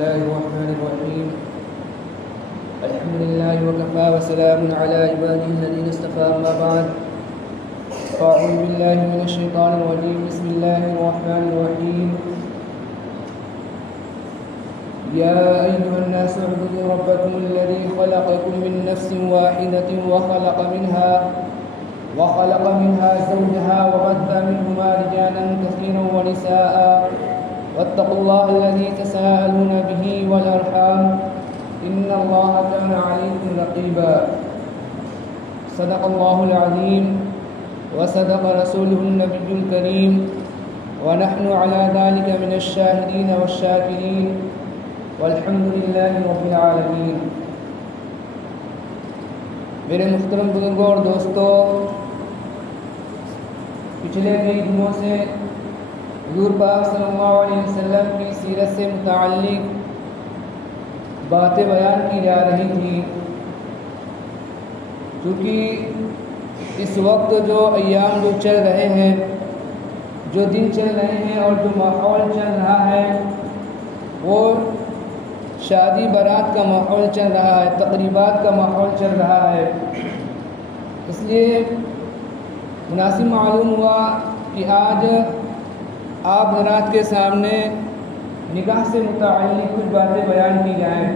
الله الرحمن الرحيم. الحمد لله وكفى وسلام على عباده الذين اصطفى. أما بعد، أعوذ بالله من الشيطان الرجيم. بسم الله الرحمن الرحيم. يا أيها الناس اعبدوا ربكم الذي خلقكم من نفس واحدة وخلق منها زوجها وبث منهما رجالا كثيرا ونساء واتقوا الله الذي تساءلون به والأرحام إن الله كان عليكم رقيبا. صدق الله العظيم وصدق رسوله النبي الكريم ونحن على ذلك من الشاهدين والشاكرين والحمد لله رب العالمين. میرے محترم بزرگوں اور دوستوں، پچھلے کئی دنوں سے حضور پاک صلی اللہ علیہ وسلم کی سیرت سے متعلق باتیں بیان کی جا رہی تھی، کیونکہ اس وقت جو ایام جو چل رہے ہیں، جو دن چل رہے ہیں اور جو ماحول چل رہا ہے وہ شادی برات کا ماحول چل رہا ہے، تقریبات کا ماحول چل رہا ہے. اس لیے مناسب معلوم ہوا کہ آج آپ حضرات کے سامنے نکاح سے متعلق کچھ باتیں بیان کی جائیں.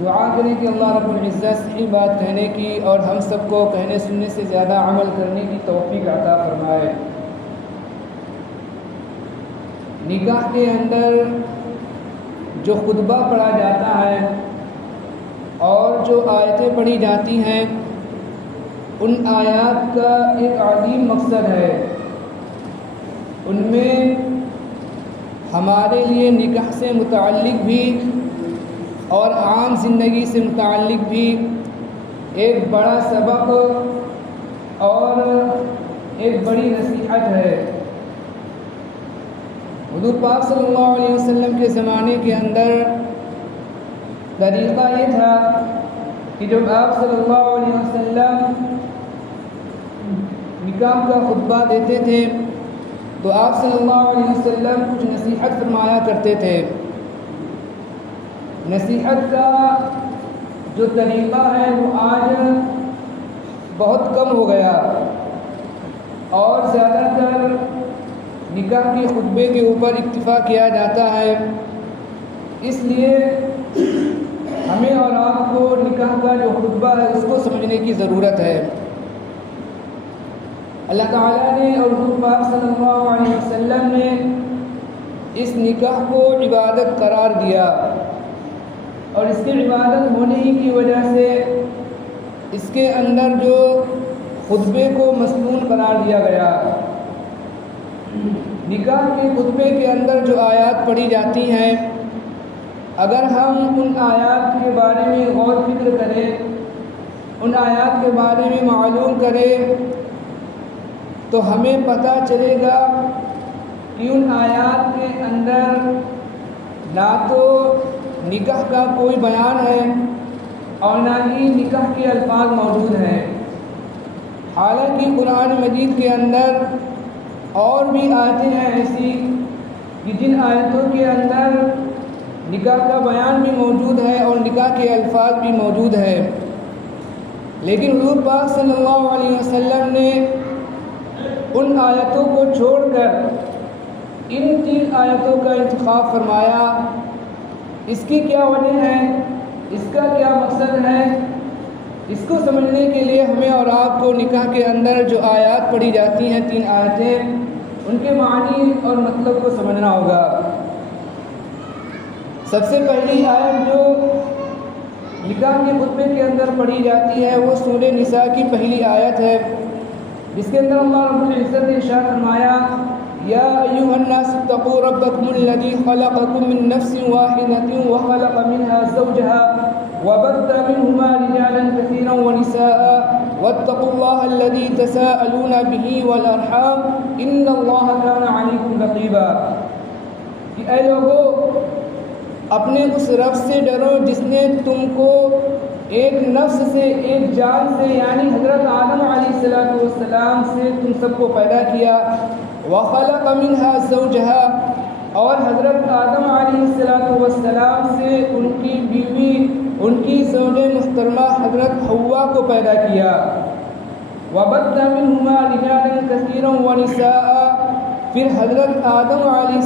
دعا کریں کہ اللہ رب العزت صحیح بات کہنے کی اور ہم سب کو کہنے سننے سے زیادہ عمل کرنے کی توفیق عطا فرمائے. نکاح کے اندر جو خطبہ پڑھا جاتا ہے اور جو آیتیں پڑھی جاتی ہیں، ان آیات کا ایک عظیم مقصد ہے. ان میں ہمارے لیے نکاح سے متعلق بھی اور عام زندگی سے متعلق بھی ایک بڑا سبق اور ایک بڑی نصیحت ہے. حضور پاک صلی اللہ علیہ وسلم کے زمانے کے اندر طریقہ یہ تھا کہ جب آپ صلی اللہ علیہ وسلم نکاح کا خطبہ دیتے تھے تو آپ صلی اللہ علیہ وسلم کچھ نصیحت فرمایا کرتے تھے. نصیحت کا جو طریقہ ہے وہ آج بہت کم ہو گیا اور زیادہ تر نکاح کے خطبے کے اوپر اکتفا کیا جاتا ہے. اس لیے ہمیں اور آپ کو نکاح کا جو خطبہ ہے اس کو سمجھنے کی ضرورت ہے. اللہ تعالیٰ نے اور حضور پاک صلی اللہ علیہ وسلم نے اس نکاح کو عبادت قرار دیا اور اس کی عبادت ہونے ہی کی وجہ سے اس کے اندر جو خطبے کو مسنون قرار دیا گیا. نکاح کے خطبے کے اندر جو آیات پڑھی جاتی ہیں، اگر ہم ان آیات کے بارے میں غور فکر کریں، ان آیات کے بارے میں معلوم کریں تو ہمیں پتہ چلے گا کہ ان آیات کے اندر نہ تو نکاح کا کوئی بیان ہے اور نہ ہی نکاح کے الفاظ موجود ہیں. حالانکہ قرآن مجید کے اندر اور بھی آیتیں ہیں ایسی کہ جن آیتوں کے اندر نکاح کا بیان بھی موجود ہے اور نکاح کے الفاظ بھی موجود ہیں. لیکن حضور پاک صلی اللہ علیہ وسلم نے ان آیتوں کو چھوڑ کر ان 3 آیتوں کا انتخاب فرمایا. اس کی کیا وجہ ہے، اس کا کیا مقصد ہے، اس کو سمجھنے کے لیے ہمیں اور آپ کو نکاح کے اندر جو آیات پڑھی جاتی ہیں 3 آیتیں، ان کے معنی اور مطلب کو سمجھنا ہوگا. سب سے پہلی آیت جو نکاح کے خطبے کے اندر پڑھی جاتی ہے وہ سورہ نساء کی پہلی آیت ہے، جس کے اندر اللہ رب العزت نے ارشاد فرمایا: یا ایھا الناس اتقوا ربکم الذی خلقکم من نفس واحدۃ وخلق منها زوجها وبث منهما رجالا كثيرا ونساء واتقوا الله الذي تساءلون به والارحام ان الله كان عليكم رقيبا. کہ اے لوگو، اپنے اس رب سے ڈرو جس نے تم کو ایک نفس سے، ایک جان سے، یعنی حضرت آدم علیہ السلام سے تم سب کو پیدا کیا. وَخَلَقَ مِنْهَا زَوْجَهَا، اور حضرت آدم علیہ السلام سے ان کی بیوی ان کی زوج محترمہ حضرت حوا کو پیدا کیا. وَبَثَّ مِنْهُمَا رِجَالًا كَثِيرًا وَنِسَاءً. پھر حضرت آدم علیہ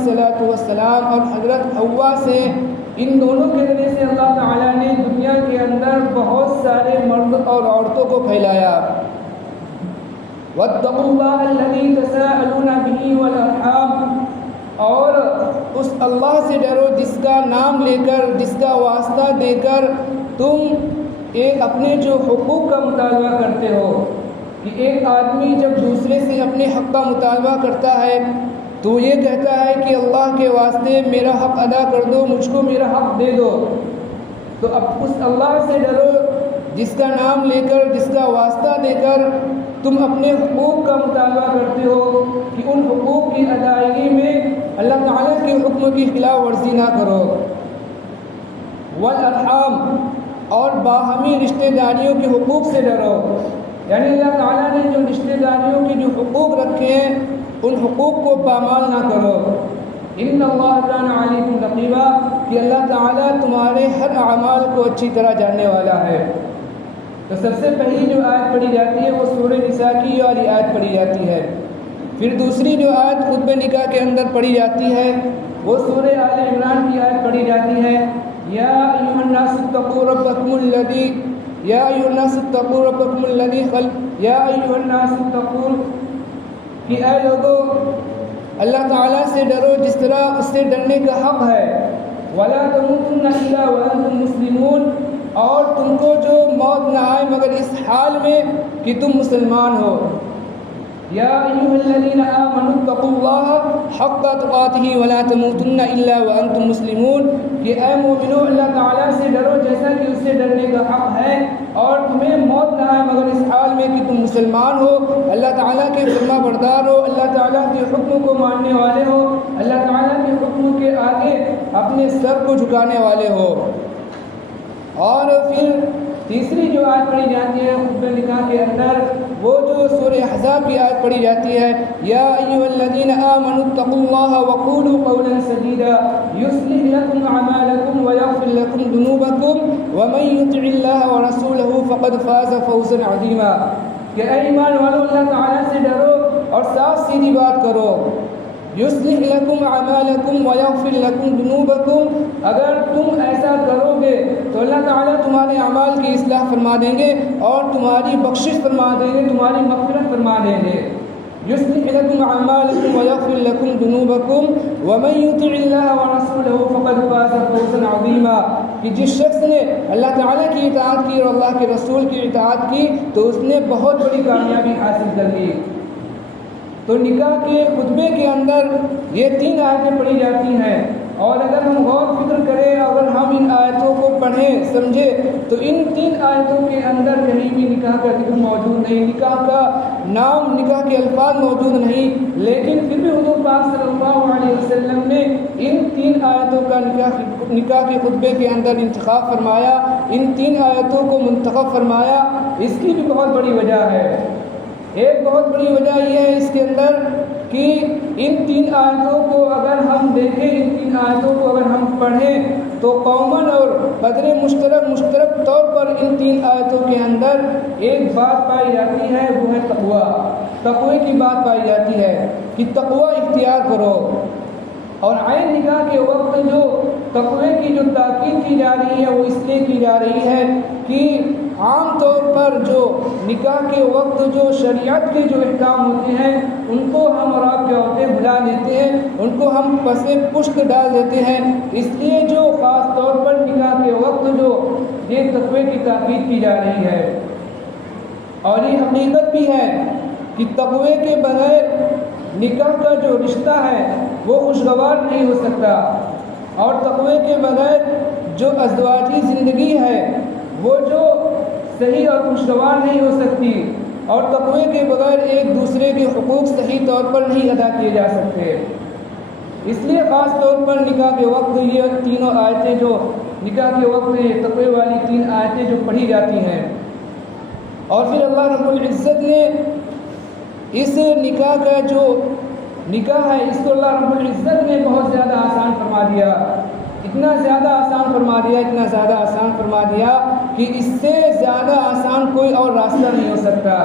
السلام اور حضرت حوا سے ان دونوں کے ذریعے سے اللہ تعالیٰ نے دنیا کے اندر بہت سارے مرد اور عورتوں کو پھیلایا. وَاتَّقُوا اللَّهَ الَّذِي تَسَاءَلُونَ بِهِ وَالْأَرْحَامَ. اور اس اللہ سے ڈرو جس کا نام لے کر، جس کا واسطہ دے کر تم ایک اپنے جو حقوق کا مطالبہ کرتے ہو. کہ ایک آدمی جب دوسرے سے اپنے حق کا مطالبہ کرتا ہے تو یہ کہتا ہے کہ اللہ کے واسطے میرا حق ادا کر دو، مجھ کو میرا حق دے دو. تو اب اس اللہ سے ڈرو جس کا نام لے کر، جس کا واسطہ دے کر تم اپنے حقوق کا مطالبہ کرتے ہو کہ ان حقوق کی ادائیگی میں اللہ تعالیٰ کے حکم کی خلاف ورزی نہ کرو. والارحام. اور باہمی رشتہ داریوں کے حقوق سے ڈرو. یعنی اللہ تعالیٰ نے جو رشتہ داریوں کے جو حقوق رکھے ہیں ان حقوق کو پامال نہ کرو. ان اللہ کان علیکم رقیبا. کہ اللہ تعالیٰ تمہارے ہر اعمال کو اچھی طرح جاننے والا ہے. تو سب سے پہلی جو آیت پڑھی جاتی ہے وہ سورہ نساء کی اور یہ آیت پڑھی جاتی ہے. پھر دوسری جو آیت خطبہ نکاح کے اندر پڑھی جاتی ہے وہ سورہ آل عمران کی آیت پڑھی جاتی ہے. یا ایھا الناس اتقوا ربکم الذی یا ایھا الناس اتقوا ربکم الذی خلق یا ایھا الناس اتقوا. کہ اے لوگو اللہ تعالیٰ سے ڈرو جس طرح اس سے ڈرنے کا حق ہے. ولا تموتن الا وانتم مسلمون. اور تم کو جو موت نہ آئے مگر اس حال میں کہ تم مسلمان ہو. یا ایھا الذین آمنوا اتقوا اللہ حق تقاتہ ولا تموتن الا وانتم مسلمون. کہ اے مومنو اللہ تعالیٰ سے ڈرو جیسا کہ اس سے ڈرنے کا حق ہے اور تمہیں موت نہ آئے مگر اس حال میں کہ تم مسلمان ہو، اللہ تعالیٰ کے فرما بردار ہو، اللہ تعالیٰ کے حکم کو ماننے والے ہو، اللہ تعالیٰ کے حکم کے آگے اپنے سر کو جھکانے والے ہو. اور پھر تیسری جو آیت پڑھی جاتی ہے خطبہ نکاح کے اندر وہ جو سورہ احزاب کی آیت پڑھی جاتی ہے. یا ایھا الذین آمنوا اتقوا اللہ وقولوا قولا سدیدا یصلح لکم اعمالکم ویغفر لکم ذنوبکم ومن یطع اللہ ورسولہ فقد فاز فوزا عظیما. کہ اے ایمان والو اللہ تعالیٰ سے ڈرو اور صاف سیدھی بات کرو. یصلح لکم اعمالکم ویغفر لکم ذنوبکم. اگر تم ایسا کرو گے تو اللہ تعالیٰ تمہارے اعمال کی اصلاح فرما دیں گے اور تمہاری بخشش فرما دیں گے، تمہاری مغفرت فرما دیں گے. یصلح لکم اعمالکم ویغفر لکم ذنوبکم ومن یطع اللہ ورسولہ فقد فاز فوزا عظیما. کہ جس شخص نے اللہ تعالیٰ کی اطاعت کی اور اللہ کے رسول کی اطاعت کی تو اس نے بہت بڑی کامیابی حاصل کر لی. تو نکاح کے خطبے کے اندر یہ 3 آیتیں پڑھی جاتی ہیں اور اگر ہم غور فکر کریں، اگر ہم ان آیتوں کو پڑھیں سمجھیں تو ان 3 آیتوں کے اندر کہیں بھی نکاح کا ذکر موجود نہیں، نکاح کا نام، نکاح کے الفاظ موجود نہیں. لیکن پھر بھی حضور پاک صلی اللہ علیہ وسلم نے ان 3 آیتوں کا نکاح کے خطبے کے اندر انتخاب فرمایا، ان 3 آیتوں کو منتخب فرمایا. اس کی بھی بہت بڑی وجہ ہے. ایک بہت بڑی وجہ یہ ہے اس کے اندر کہ ان 3 آیتوں کو اگر ہم دیکھیں، ان 3 آیتوں کو اگر ہم پڑھیں تو قوماً اور قدر مشترک طور پر ان 3 آیتوں کے اندر ایک بات پائی جاتی ہے، وہ ہے تقویٰ. تقوی کی بات پائی جاتی ہے کہ تقویٰ اختیار کرو. اور عین نکاح کے وقت جو تقوی کی جو تاکید کی جا رہی ہے وہ اس لیے کی جا رہی ہے کہ عام طور پر جو نکاح کے وقت جو شریعت کے جو احکام ہوتے ہیں ان کو ہم اور آپ کیا ہوتے ہیں بھلا دیتے ہیں، ان کو ہم پس پشت ڈال دیتے ہیں. اس لیے جو خاص طور پر نکاح کے وقت جو یہ تقوی کی تاکید کی جا رہی ہے. اور یہ حقیقت بھی ہے کہ تقوی کے بغیر نکاح کا جو رشتہ ہے وہ خوشگوار نہیں ہو سکتا، اور تقوی کے بغیر جو ازدواجی زندگی ہے وہ جو صحیح اور خوشگوار نہیں ہو سکتی، اور تقوی کے بغیر ایک دوسرے کے حقوق صحیح طور پر نہیں ادا کیے جا سکتے. اس لیے خاص طور پر نکاح کے وقت یہ 3 آیتیں جو نکاح کے وقت یہ تقوی والی 3 آیتیں جو پڑھی جاتی ہیں. اور پھر اللہ رب العزت نے اس نکاح کا جو نکاح ہے اس کو اللہ رب العزت نے بہت زیادہ آسان فرما دیا، اتنا زیادہ آسان فرما دیا، اتنا زیادہ آسان فرما دیا کہ اس سے زیادہ آسان کوئی اور راستہ نہیں ہو سکتا۔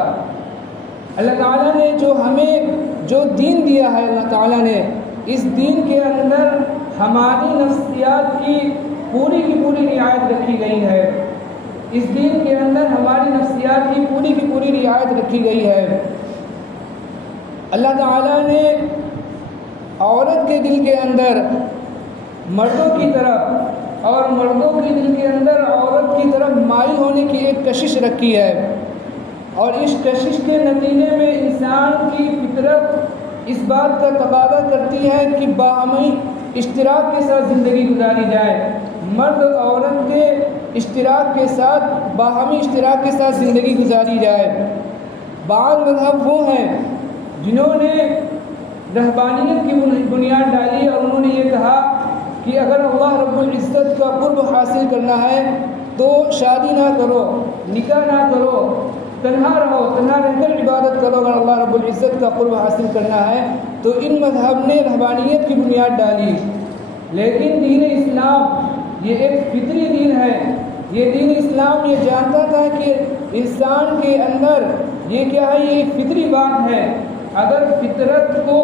اللہ تعالیٰ نے جو ہمیں جو دین دیا ہے، اللہ تعالیٰ نے اس دین کے اندر ہماری نفسیات کی پوری رعایت رکھی گئی ہے، اس دین کے اندر ہماری نفسیات کی پوری رعایت رکھی گئی ہے۔ اللہ تعالیٰ نے عورت کے دل کے اندر مردوں کی طرف اور مردوں کے دل کے اندر عورت کی طرف مائل ہونے کی ایک کشش رکھی ہے، اور اس کشش کے نتیجے میں انسان کی فطرت اس بات کا تقاضا کرتی ہے کہ باہمی اشتراک کے ساتھ زندگی گزاری جائے، مرد عورت کے اشتراک کے ساتھ باہمی اشتراک کے ساتھ زندگی گزاری جائے۔ بعض مذہب وہ ہیں جنہوں نے رہبانیت کی بنیاد ڈالی اور انہوں نے یہ کہا کہ اگر اللہ رب العزت کا قرب حاصل کرنا ہے تو شادی نہ کرو، نکاح نہ کرو، تنہا رہو، تنہا رہ کر عبادت کرو۔ اگر اللہ رب العزت کا قرب حاصل کرنا ہے تو ان مذہب نے رہبانیت کی بنیاد ڈالی، لیکن دین اسلام یہ ایک فطری دین ہے۔ یہ دین اسلام یہ جانتا تھا کہ انسان کے اندر یہ کیا ہے، یہ ایک فطری بات ہے، اگر فطرت کو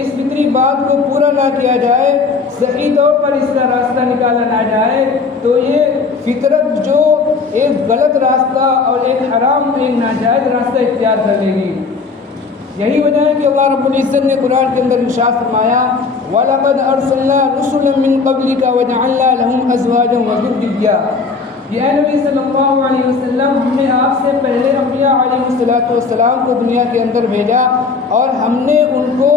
اس فطری بات کو پورا نہ کیا جائے، صحیح طور پر اس کا راستہ نکالا نہ جائے تو یہ فطرت جو ایک غلط راستہ اور ایک حرام ایک ناجائز راستہ اختیار کر لے گی۔ یہی وجہ ہے کہ اللہ رب العزت نے قرآن کے اندر ارشاد فرمایا وَلَقَدْ أَرْسَلْنَا رُسُلًا مِّن قَبْلِكَ وَجَعَلْنَا لَهُمْ أَزْوَاجًا وَذُرِّيَّةً۔ یہ اے نبی صلی اللہ علیہ وسلم، ہم نے آپ سے پہلے انبیاء علیہ السلام کو دنیا کے اندر بھیجا اور ہم نے ان کو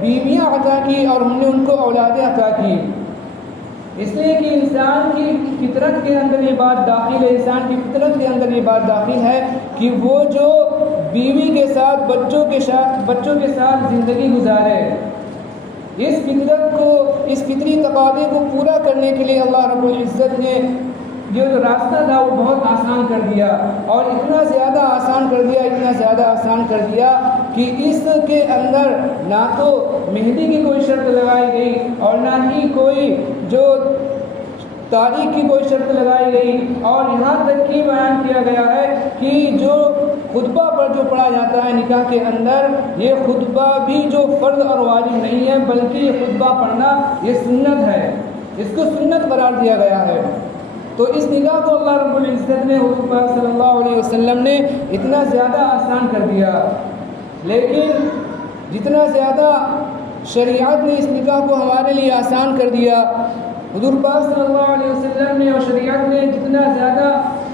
بیویاں عطا کی اور ہم نے ان کو اولادیں عطا کی، اس لیے کہ انسان کی فطرت کے اندر یہ بات داخل ہے، انسان کی فطرت کے اندر یہ بات داخل ہے کہ وہ جو بیوی کے ساتھ بچوں کے ساتھ زندگی گزارے، اس فطرت کو، اس فطری تقاضے کو پورا کرنے کے لیے اللہ رب العزت نے یہ جو راستہ تھا وہ بہت آسان کر دیا، اور اتنا زیادہ آسان کر دیا، اتنا زیادہ آسان کر دیا کہ اس کے اندر نہ تو مہندی کی کوئی شرط لگائی گئی اور نہ ہی کوئی جو تاریخ کی کوئی شرط لگائی گئی، اور یہاں تک کہ بیان کیا گیا ہے کہ جو خطبہ پر جو پڑھا جاتا ہے نکاح کے اندر، یہ خطبہ بھی جو فرض اور واجب نہیں ہے بلکہ یہ خطبہ پڑھنا یہ سنت ہے، اس کو سنت قرار دیا گیا ہے۔ تو اس نکاح کو اللہ رب العزت نے، حضور پاک صلی اللہ علیہ وسلم نے اتنا زیادہ آسان کر دیا، لیکن جتنا زیادہ شریعت نے اس نکاح کو ہمارے لیے آسان کر دیا، حضور پاک صلی اللہ علیہ وسلم نے اور شریعت نے جتنا زیادہ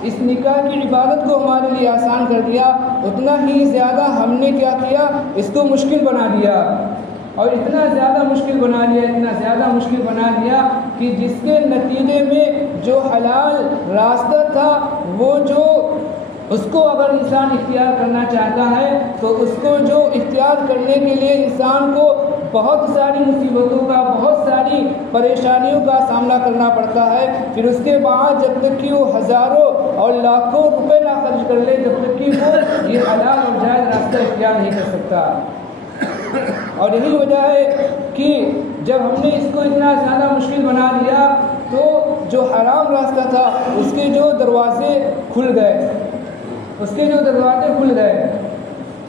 اس نکاح کی عبادت کو ہمارے لیے آسان کر دیا، اتنا ہی زیادہ ہم نے کیا کیا، اس کو مشکل بنا دیا، اور اتنا زیادہ مشکل بنا دیا، اتنا زیادہ مشکل بنا دیا کہ جس کے نتیجے میں جو حلال راستہ تھا وہ جو اس کو اگر انسان اختیار کرنا چاہتا ہے تو اس کو جو اختیار کرنے کے لیے انسان کو بہت ساری مصیبتوں کا، بہت ساری پریشانیوں کا سامنا کرنا پڑتا ہے، پھر اس کے بعد جب تک کہ وہ ہزاروں اور لاکھوں روپے نہ خرچ کر لے تب تک کہ وہ یہ حلال اور جائز راستہ اختیار نہیں کر سکتا۔ اور یہی وجہ ہے کہ جب ہم نے اس کو اتنا زیادہ مشکل بنا دیا تو جو حرام راستہ تھا اس کے جو دروازے کھل گئے،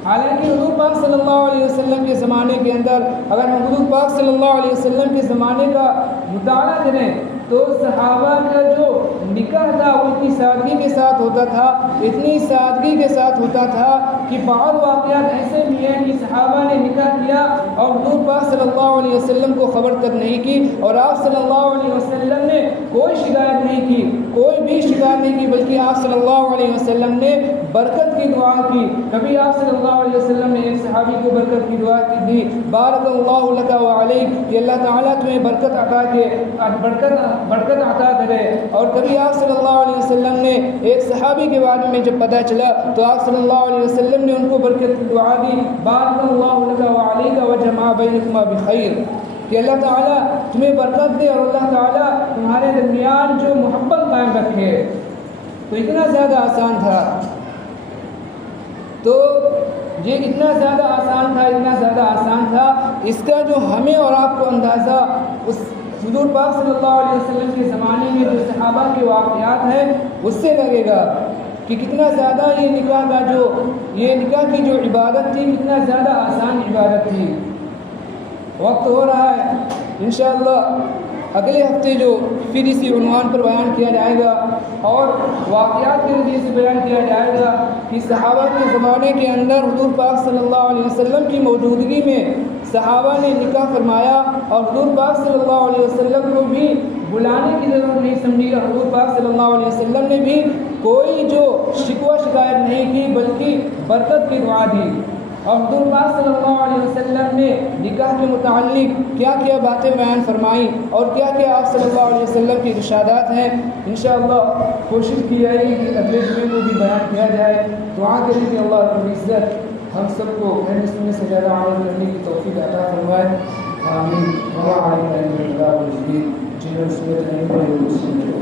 حالانکہ حضور پاک صلی اللہ علیہ وسلم کے زمانے کے اندر اگر ہم حضور پاک صلی اللہ علیہ وسلم کے زمانے کا مطالعہ کریں تو صحابہ کا جو نکاح تھا وہ اتنی سادگی کے ساتھ ہوتا تھا، اتنی سادگی کے ساتھ ہوتا تھا کہ بعض واقعات ایسے بھی ہیں کہ صحابہ نے نکاح کیا اور حضور پاک صلی اللہ علیہ وسلم کو خبر تک نہیں کی، اور آپ صلی اللہ علیہ وسلم نے کوئی شکایت نہیں کی، کوئی بھی شکایت نہیں کی، بلکہ آپ صلی اللہ علیہ وسلم نے برکت کی دعا کی۔ کبھی آپ صلی اللہ علیہ وسلم نے ایک صحابی کو برکت کی دعا کی دی، بارک اللہ لک و علیک، کہ اللہ تعالیٰ تمہیں برکت عطا کرے۔ اور کبھی آپ صلی اللہ علیہ وسلم نے ایک صحابی کے بارے میں جب پتہ چلا تو آپ صلی اللہ علیہ وسلم نے ان کو برکت کی دعا دی، بارک اللہ لک و علیک وجمع بینکما بخیر، کہ اللہ تعالیٰ تمہیں برکت دے اور اللہ تعالیٰ تمہارے درمیان جو محبت قائم رکھے۔ تو اتنا زیادہ آسان تھا۔ تو یہ اتنا زیادہ آسان تھا، اتنا زیادہ آسان تھا، اس کا جو ہمیں اور آپ کو اندازہ اس حضور پاک صلی اللہ علیہ وسلم کے زمانے میں جو صحابہ کے واقعات ہیں اس سے لگے گا کہ کتنا زیادہ یہ نکاح کی جو عبادت تھی کتنا زیادہ آسان عبادت تھی۔ وقت ہو رہا ہے انشاءاللہ اگلے ہفتے جو پھر اسی عنوان پر بیان کیا جائے گا اور واقعات کے ذریعے سے بیان کیا جائے گا کہ صحابہ کے زمانے کے اندر حضور پاک صلی اللہ علیہ وسلم کی موجودگی میں صحابہ نے نکاح فرمایا اور حضور پاک صلی اللہ علیہ وسلم کو بھی بلانے کی ضرورت نہیں سمجھی اور حضور پاک صلی اللہ علیہ وسلم نے بھی کوئی جو شکوہ شکایت نہیں کی بلکہ برکت کی دعا دی۔ اور حضور پاک صلی اللہ علیہ وسلم نے نکاح کے متعلق کیا کیا باتیں بیان فرمائیں اور کیا کیا آپ صلی اللہ علیہ وسلم کی ارشادات ہیں، انشاءاللہ کوشش کی جائے گی کہ اگلے جمعے کو بھی بیان کیا جائے۔ دعا کریں کہ اللہ رب العزت ہم سب کو اہل سنت سے زیادہ عمل کرنے کی توفیق عطا فرمائے، آمین۔ وما علینا الا البلاغ المبین۔ جنہوں نے سنت نہیں پڑھی وہ سنت